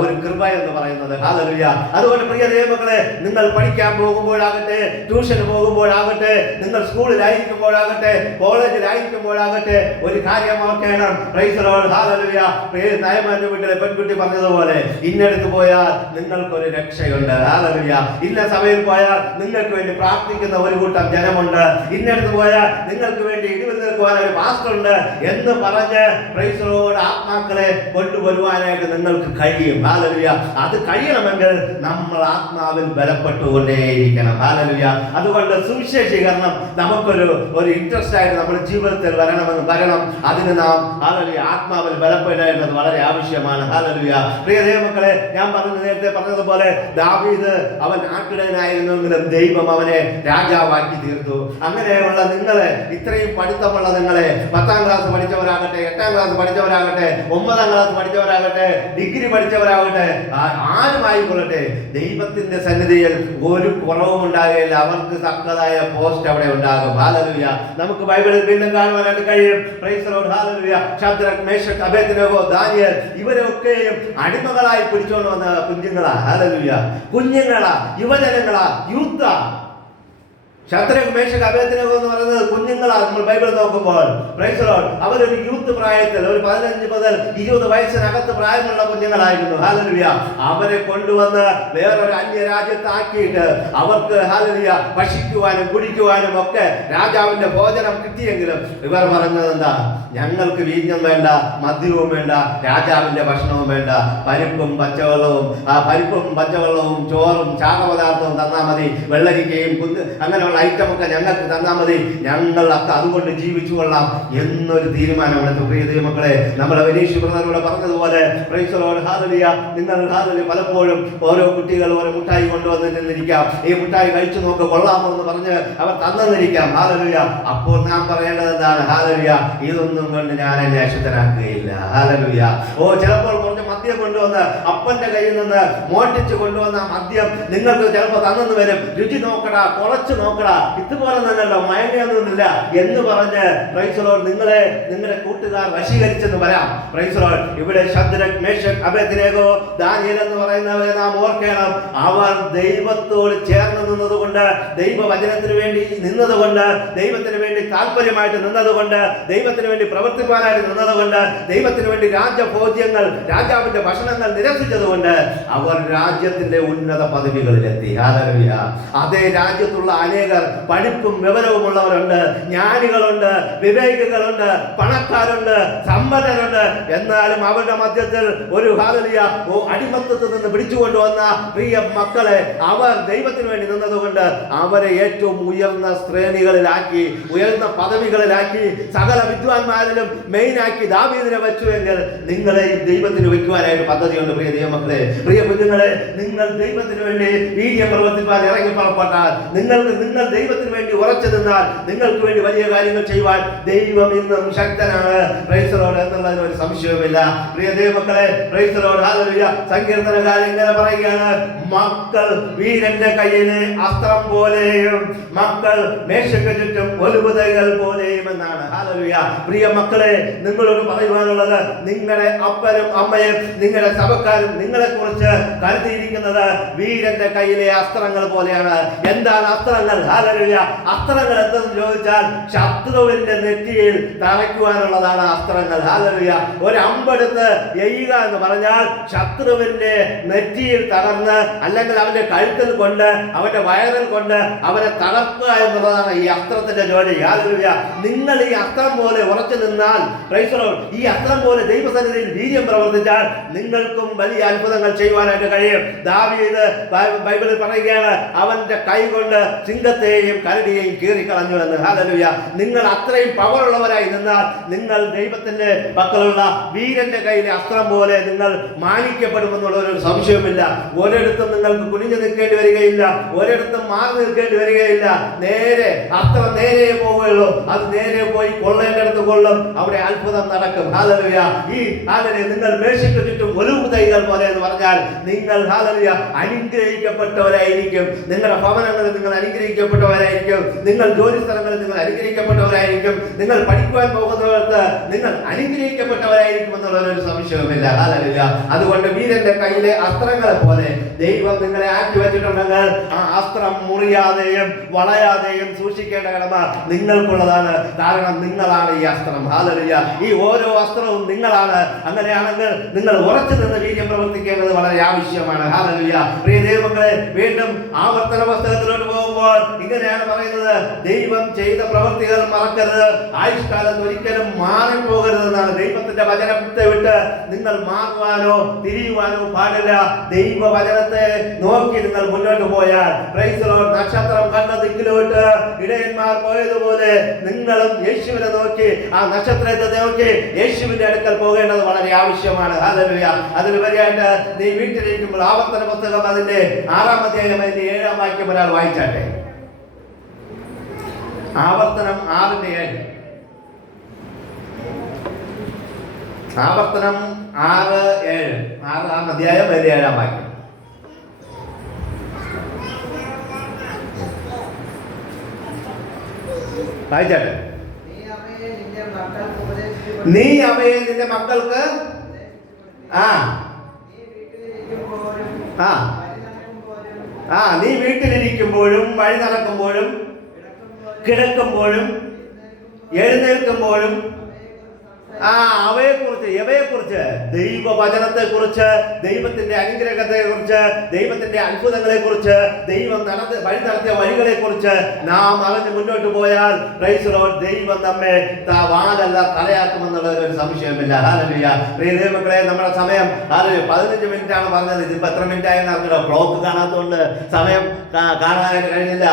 ഒരു കൃപ എന്ന് പറയുന്നത്. ഹാലലുയ അതുകൊണ്ട് പ്രിയ ദൈവമക്കളെ നിങ്ങൾ പഠിക്കാൻ പോകുമ്പോഴാകട്ടെ ട്യൂഷന് പോകുമ്പോഴാകട്ടെ നിങ്ങൾ സ്കൂളിലായിരിക്കുമ്പോഴാകട്ടെ കോളേജിലായിരിക്കുമ്പോഴാകട്ടെ ഒരു കാര്യം ഓർക്കണം. നയമാന്റെ വീട്ടിലെ പെൺകുട്ടി പറഞ്ഞതുപോലെ ഇന്നടുത്ത് പോയാൽ നിങ്ങൾക്കൊരു രക്ഷയുണ്ട്. ഹാലലുയ ഇന്ന സഭയിൽ പോയാൽ നിങ്ങൾക്ക് വേണ്ടി പ്രാർത്ഥിക്കുന്ന ഒരു കൂട്ടം ജനമുണ്ട്. ഇന്നടുത്ത് പോയാൽ നിങ്ങൾക്ക് വേണ്ടി ഇടിവ് നിൽക്കുവാൻ ഒരു പാസ്റ്റർ ഉണ്ട് എന്ന് പറഞ്ഞ് പ്രൈസറോട് ആത്മാക്കളെ കൊണ്ടുവരുവാനായിട്ട് നിങ്ങൾക്ക് കഴിയും. ഹാലലുയ അത് കഴിയണമെങ്കിൽ നമ്മൾ ആത്മാവിൽ ബലപ്പെട്ടുകൊണ്ടേയിരിക്കണം. ഹാലലുയ അതുകൊണ്ട് സുവിശേഷീകരണം നമുക്കൊരു ഒരു ഇൻട്രസ്റ്റ് ആയിട്ട് നമ്മുടെ ജീവിതത്തിൽ വരണമെന്ന് വരണം. അതിന് നാം ഹാലലുയ ആത്മാവിൽ ബലപ്പെടേണ്ടത് വളരെ ആവശ്യമാണ്. ഹാലലുയ പ്രിയ ദൈവമക്കളെ ഞാൻ പറഞ്ഞ നേരത്തെ പറഞ്ഞതുപോലെ ദാവീദ് അവൻ ആട്ടിടനായിരുന്നെങ്കിലും ദൈവം അവനെ രാജാവാക്കി തീർത്തു. അങ്ങനെയുള്ള നിങ്ങളെ ഇത്രയും പഠിത്തമുള്ള നിങ്ങളെ പത്താം ക്ലാസ് പഠിച്ചവരാകട്ടെ എട്ടാം ക്ലാസ് പഠിച്ചവരാകട്ടെ ഒമ്പതാം ക്ലാസ് പഠിച്ചവരാകട്ടെ ഡിഗ്രി പഠിച്ചവരാകട്ടെ ആരുമായി കൊള്ളട്ടെ ആരുമായിക്കൊള്ളട്ടെ ദൈവത്തിന്റെ സന്നിധിയിൽ ഒരു കുറവും ഉണ്ടാകുകയില്ല അവർക്ക് തക്കതായ പോസ്റ്റ് അവിടെ ഉണ്ടാകും. ഹാലലുയ നമുക്ക് ബൈബിളിൽ വീണ്ടും കാണുവാനായിട്ട് കഴിയും. ഹാലലുയ ദാനിയേൽ ഇവരൊക്കെയും അടിമകളായി പിടിച്ചോണ്ട് വന്ന കുഞ്ഞുങ്ങളാ. ഹാലലുയ കുഞ്ഞുങ്ങളാ യുവജനങ്ങളാ യൂത്താ മേശക് അഭയത്തിനകം എന്ന് പറയുന്നത് കുഞ്ഞുങ്ങളാണ്. നമ്മൾ ബൈബിൾ നോക്കുമ്പോൾ. അവരൊരു യൂത്ത് പ്രായത്തിൽ ഒരു പതിനഞ്ച് മുതൽ ഇരുപത് വയസ്സിനകത്ത് പ്രായമുള്ള കുഞ്ഞുങ്ങളായിരുന്നു. ഹാലലിയ അവരെ കൊണ്ടുവന്ന് വേറൊരു അന്യ രാജ്യത്താക്കിയിട്ട് അവർക്ക് ഹാലലിയ ഭക്ഷിക്കുവാനും കുടിക്കുവാനും ഒക്കെ രാജാവിന്റെ ഭോജനം കിട്ടിയെങ്കിലും ഇവർ പറഞ്ഞത് എന്താ? ഞങ്ങൾക്ക് വീഞ്ഞും വേണ്ട മദ്യവും വേണ്ട രാജാവിന്റെ ഭക്ഷണവും വേണ്ട. പരിപ്പും പച്ചവെള്ളവും ആ പരിപ്പും പച്ചവെള്ളവും ചോറും ചാണപദാർത്ഥവും തന്നാൽ മതി. വെള്ളരിക്കയും കുന്ന് അങ്ങനെയുള്ള ഐറ്റം ഒക്കെ ഞങ്ങൾക്ക് തന്നാൽ മതി. ഞങ്ങളൊക്കെ അതുകൊണ്ട് ജീവിച്ചു കൊള്ളാം എന്നൊരു തീരുമാനം തീരുമാനമെടുത്തു പ്രിയ ദൈവമക്കളെ നമ്മുടെ വിനീഷ് ബ്രദറിലൂടെ പറഞ്ഞതുപോലെ. നിങ്ങൾ പലപ്പോഴും ഓരോ കുട്ടികൾ ഓരോ മുട്ടായി കൊണ്ടുവന്നിട്ടിരിക്കാം ഈ മുട്ടായി കഴിച്ചു നോക്ക് കൊള്ളാമോ എന്ന് പറഞ്ഞ് അവർ തന്നിരിക്കാം. ഹാലലുയ. അപ്പോൾ ഞാൻ പറയേണ്ടത് എന്താണ്? ഹാലലുയ ഇതൊന്നും കൊണ്ട് ഞാൻ എന്നെ അശുദ്ധനാക്കുകയില്ല ഹാലലുയ. ഓ ചിലപ്പോൾ കുറച്ച് മദ്യം കൊണ്ടുവന്ന് അപ്പന്റെ കയ്യിൽ നിന്ന് മോഷ്ടിച്ചു കൊണ്ടുവന്ന മദ്യം നിങ്ങൾക്ക് ചിലപ്പോൾ തന്നെന്ന് വരും. രുചി നോക്കടാ കുറച്ച് നോക്കടാ. ഇതുപോലെ തന്നെയല്ലോ മയങ്ങിയൊന്നുമില്ല എന്ന് പറഞ്ഞ് പ്രൈസലോൾ നിങ്ങളെ നിങ്ങളുടെ കൂട്ടുകാർ വശീകരിച്ചെന്ന് വരാം പ്രൈസലോൾ ഇവിടെ ശദ്രക് മേഷക് അബേദിനേഗോ ദാനിയൽ എന്ന് പറയുന്നവരെ നാം ഓർക്കണം. അവർ ദൈവത്തോട് ചേർന്ന് നിന്നതുകൊണ്ട് ദൈവവചനത്തിന് വേണ്ടി നിന്നതുകൊണ്ട് ദൈവത്തിന് വേണ്ടി താല്പര്യമായിട്ട് നിന്നതുകൊണ്ട് ദൈവത്തിന് വേണ്ടി പ്രവർത്തിപ്പാനായിട്ട് നിന്നതുകൊണ്ട് ദൈവത്തിന് വേണ്ടി രാജഭോജ്യങ്ങൾ രാജാവിന്റെ ഭക്ഷണങ്ങൾ നിരസിച്ചതുകൊണ്ട് അവർ രാജ്യത്തിന്റെ ഉന്നത പദവികളിലെത്തി. ഹല്ലേലൂയ. അതേ രാജ്യത്തുള്ള അനേകർ പഠിപ്പും വിവരവും ഉള്ളവരുണ്ട്. ജ്ഞാനികളുണ്ട് വിവേകികളുണ്ട് പണക്കാരുണ്ട് സമ്പന്നരുണ്ട്. എന്നാലും അവരുടെ മധ്യത്തിൽ ഒരു ഹാലലിയ അടിമത്തത്തിൽ നിന്ന് പിടിച്ചുകൊണ്ടുവന്ന പ്രിയ മക്കളെ അവർ ദൈവത്തിന് വേണ്ടി നിന്നതുകൊണ്ട് അവരെ ഏറ്റവും ഉയർന്ന ശ്രേണികളിലാക്കി ഉയർന്ന പദവികളിലാക്കി സകല വിദ്വാൻമാരിലും മെയിനാക്കി ദാവീദിനെ വെച്ചുവെങ്കിൽ നിങ്ങളെയും ദൈവത്തിന് വെക്കുവാനായിട്ട് പദ്ധതിയുണ്ട് പ്രിയ ദൈവമക്കളെ. പ്രിയ കുഞ്ഞുങ്ങളെ നിങ്ങൾ ദൈവത്തിന് വേണ്ടി വീര്യം പ്രവർത്തിപ്പാൻ ഇറങ്ങി പുറപ്പെട്ടാൽ നിങ്ങൾക്ക് നിങ്ങൾ ദൈവത്തിന് വേണ്ടി ഉറച്ചു നിന്നാൽ നിങ്ങൾക്ക് വേണ്ടി വലിയ കാര്യങ്ങൾ ചെയ്യുവാൻ ദൈവം ഇന്നും ശക്തനാണ്. പ്രൈസറോട് എന്നുള്ളതിന് ഒരു സംശയവുമില്ല. പ്രിയ ദൈവമക്കളെ പ്രൈസറോട് ഹാലലുയ സങ്കീർത്തനകാരൻ ഇങ്ങനെ പറയുകയാണ്. മക്കൾ വീരന്റെ കയ്യിലെ അസ്ത്രം പോലെയും മക്കൾ മേശയ്ക്ക് ചുറ്റും ഒലുപുതകൾ പോലെയും എന്നാണ്. ഹാലലുയ പ്രിയ മക്കളെ നിങ്ങളോട് പറയുവാനുള്ളത് നിങ്ങളുടെ അപ്പനും അമ്മയും നിങ്ങളുടെ സഭക്കാരും നിങ്ങളെ കുറിച്ച് കരുതിയിരിക്കുന്നത് വീരന്റെ കയ്യിലെ അസ്ത്രങ്ങൾ പോലെയാണ്. എന്താണ് അസ്ത്രങ്ങൾ? അസ്ത്രങ്ങൾ എന്തെന്ന് ചോദിച്ചാൽ ശത്രുവിന്റെ നെറ്റിയിൽ തറയ്ക്കുവാനുള്ളതാണ് അസ്ത്രങ്ങൾ. ഹാലറിയ ഒരു അമ്പെടുത്ത് എയ്യുക എന്ന് പറഞ്ഞാൽ ശത്രുവിന്റെ നെറ്റിയിൽ തകർന്ന് അല്ലെങ്കിൽ അവന്റെ കഴുത്തിൽ കൊണ്ട് അവന്റെ വയറിൽ കൊണ്ട് അവരെ തകർക്കുക എന്നുള്ളതാണ് ഈ അസ്ത്രത്തിന്റെ ജോലി. ഹാലറിയ നിങ്ങൾ ഈ അസ്ത്രം പോലെ ഉറച്ചു നിന്നാൽ ഈ അസ്ത്രം പോലെ ദൈവസന്നിധിയിൽ വീര്യം പ്രവർത്തിച്ചാൽ നിങ്ങൾക്കും വലിയ അത്ഭുതങ്ങൾ ചെയ്യുവാനായിട്ട് കഴിയും. ദാവീദ് ബൈബിളിൽ പറയുകയാണ് അവന്റെ കൈ കൊണ്ട് സിംഹത്തെയും കരടിയെയും കീറിക്കളഞ്ഞു എന്ന് ഹാലലുയ നിങ്ങൾ അത്രയും പവർ ഉള്ളവരായി നിന്നാൽ നിങ്ങൾ ദൈവത്തിന്റെ പക്കലുള്ള വീരന്റെ കയ്യിലെ അസ്ത്രം പോലെ നിങ്ങൾ മാനിക്കപ്പെടുമെന്നുള്ള ഒരു സംശയവുമില്ല. ഒരിടത്തും നിങ്ങൾക്ക് കുനിഞ്ഞു നിൽക്കേണ്ടി വരികയില്ല. ഒരിടത്തും മാറി നിൽക്കേണ്ടി വരികയില്ല. നേരെ അസ്ത്രം നേരെ പോവുകയുള്ളൂ. അത് നേരെ പോയി കൊള്ളേണ്ടടുത്ത് കൊള്ളും. അവിടെ അത്ഭുതം നടക്കും. ഹാലലുയ ഈ ഹാലനെ നിങ്ങൾ മേശയ്ക്ക് ചുറ്റും ഒലിവ് തൈകൾ പോലെ എന്ന് പറഞ്ഞാൽ നിങ്ങൾ ഹാലലുയ അനുഗ്രഹിക്കപ്പെട്ടവരായിരിക്കും. നിങ്ങളുടെ ഭവനങ്ങളിൽ നിങ്ങൾ അനുഗ്രഹിക്കപ്പെട്ടവരായിരിക്കും. നിങ്ങൾ ജോലി സ്ഥലങ്ങളിൽ നിങ്ങൾ അനുഗ്രഹിക്കപ്പെട്ടവരായിരിക്കും. നിങ്ങൾ പഠിക്കുവാൻ പോകുന്നവർക്ക് നിങ്ങൾ അനുഗ്രഹിക്കപ്പെട്ടവരായിരിക്കും എന്നുള്ള ഒരു സംശയവുമില്ല. ഹാലലുയ അതുകൊണ്ട് വീരന്റെ കയ്യിലെ അസ്ത്രങ്ങളെ പോലെ ദൈവം നിങ്ങളെ ആക്കി വെച്ചിട്ടുണ്ടെങ്കിൽ ആ അസ്ത്രം മുറിയാതെയും വളയാതെയും സൂക്ഷിക്കേണ്ട കടമ നിങ്ങൾക്കുള്ളതാണ്. കാരണം നിങ്ങളാണ് ഈ അസ്ത്രം. ഹാലലുയ ഈ ഓരോ അസ്ത്രവും നിങ്ങളാണ്. അങ്ങനെയാണെങ്കിൽ നിങ്ങൾ ഉറച്ചു നിന്ന് വീര്യം പ്രവർത്തിക്കേണ്ടത് വളരെ ആവശ്യമാണ്. പ്രിയ വീണ്ടും ആവർത്തന പുസ്തകത്തിലോട്ട് പോകുമ്പോൾ ഇങ്ങനെയാണ് പറയുന്നത്. ദൈവം ചെയ്ത പ്രവർത്തികൾ മറക്കരുത്. ആയുഷ്കാലത്ത് ഒരിക്കലും എന്നാണ് ദൈവത്തിന്റെ വചനത്തെ വിട്ട് നിങ്ങൾ മാറുവാനോ തിരിയുവാനോ പാടില്ല. ദൈവ വചനത്തെ നോക്കി നിങ്ങൾ മുന്നോട്ട് പോയാൽ. നക്ഷത്രം കണ്ട ദിക്കിലോട്ട് ഇടയന്മാർ പോയതുപോലെ നിങ്ങളും യേശുവിനെ നോക്കി ആ നക്ഷത്രത്തെ നോക്കി യേശുവിന്റെ അടുക്കൽ പോകേണ്ടത് വളരെ ആവശ്യമാണ്. ഹല്ലേലൂയ. അതിലുപരിയായിട്ട് നീ വീട്ടിലിരിക്കുമ്പോൾ ആവർത്തന പുസ്തകം അതിന്റെ ആറാം അധ്യായം അതിന്റെ ഏഴാം വാക്യം ഒരാൾ വായിച്ചാട്ടെ. ആവർത്തനം ആറിന്റെ ഏഴ്. ആവർത്തനം ആറ് ഏഴ്. ആറാം അധ്യായം അതിന്റെ ഏഴാം വാക്യം. വായിച്ചാട്ടെ. നീ അവയെ നിന്റെ മക്കൾക്ക് നീ അവയെ നിന്റെ മക്കൾക്ക് ഉപദേശിച്ചു ആ. ആ. ആ നീ വീട്ടിലിരിക്കുമ്പോഴും വഴി നടക്കുമ്പോഴും കിടക്കുമ്പോഴും എഴുന്നേൽക്കുമ്പോഴും ആ അവയെക്കുറിച്ച് കുറിച്ച് ദൈവവചനത്തെക്കുറിച്ച് കുറിച്ച് ദൈവത്തിന്റെ അനുഗ്രഹത്തെ കുറിച്ച് ദൈവത്തിന്റെ അത്ഭുതങ്ങളെ കുറിച്ച് ദൈവം നടത്തി വഴി നടത്തിയ വഴികളെ കുറിച്ച് നാം അറിഞ്ഞ് മുന്നോട്ട് പോയാൽ Lord, ദൈവം നമ്മെ വാലല്ല തലയാക്കുമെന്നുള്ള ഒരു സംശയമില്ല ഹാലലുയ ദൈവമക്കളെ നമ്മുടെ സമയം അത് പതിനഞ്ച് മിനിറ്റ് ആണ് പറഞ്ഞത്. ഇതിപ്പോ എത്ര മിനിറ്റ് ആയെന്ന് അറിഞ്ഞില്ല ക്ലോക്ക് കാണാത്തതുകൊണ്ട് സമയം കാണാനായിട്ട് കഴിഞ്ഞില്ല.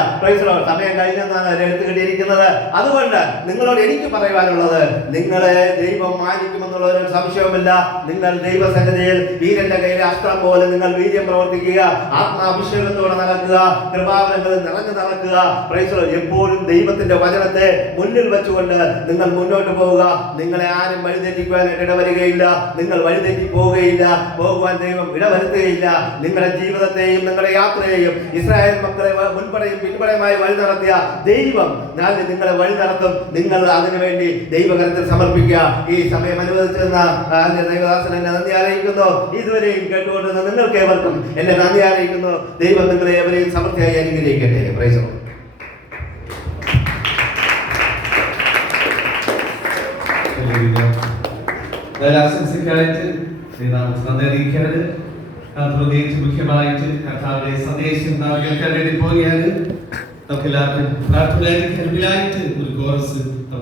Lord, സമയം കഴിഞ്ഞെന്നാണ് എടുത്തു കിട്ടിയിരിക്കുന്നത്. അതുകൊണ്ട് നിങ്ങളോട് എനിക്ക് പറയുവാനുള്ളത് നിങ്ങളെ ദൈവം ദൈവം മാനിക്കുമെന്നുള്ള ഒരു സംശയവുമില്ല. നിങ്ങൾ ദൈവസന്നിധിയിൽ വീരന്റെ കയ്യിലെ അസ്ത്രം പോലെ നിങ്ങൾ വീര്യം പ്രവർത്തിക്കുക. ആത്മാഭിഷേകത്തോടെ നടക്കുക. കൃപാവനങ്ങളിൽ നിറഞ്ഞു നടക്കുക. എപ്പോഴും ദൈവത്തിന്റെ വചനത്തെ മുന്നിൽ വെച്ചുകൊണ്ട് നിങ്ങൾ മുന്നോട്ട് പോവുക. നിങ്ങളെ ആരും വഴിതെറ്റിക്കുവാനായിട്ട് ഇടവരികയില്ല. നിങ്ങൾ വഴിതെറ്റി പോവുകയില്ല. പോകുവാൻ ദൈവം ഇടവരുത്തുകയില്ല. നിങ്ങളുടെ ജീവിതത്തെയും നിങ്ങളുടെ യാത്രയെയും ഇസ്രായേൽ മക്കളെ മുൻപടയും പിൻപടയുമായി വഴി നടത്തിയ ദൈവം ഞാൻ നിങ്ങളെ വഴി നടത്തും. നിങ്ങൾ അതിനുവേണ്ടി ദൈവകരത്തിൽ സമർപ്പിക്കുക. ഈ സമയം അനുവദിച്ചിരുന്ന ദൈവദാസൻ എന്നെ നന്ദി ആലയിക്കുന്നു. ഇതുവരെയും കേട്ടുകൊണ്ടിരുന്ന നിങ്ങൾക്ക് ഏവർക്കും എന്നെ നന്ദി ആലയിക്കുന്നു. ദൈവം നിങ്ങളെ എവരെയും സമൃദ്ധിയായി അനുഗ്രഹിക്കട്ടെ. പ്രൈസോ ആശംസിക്കാനായിട്ട് മുഖ്യമായിട്ട് സന്ദേശം പ്രാർത്ഥനയായിട്ട് ഒരു കോറസ്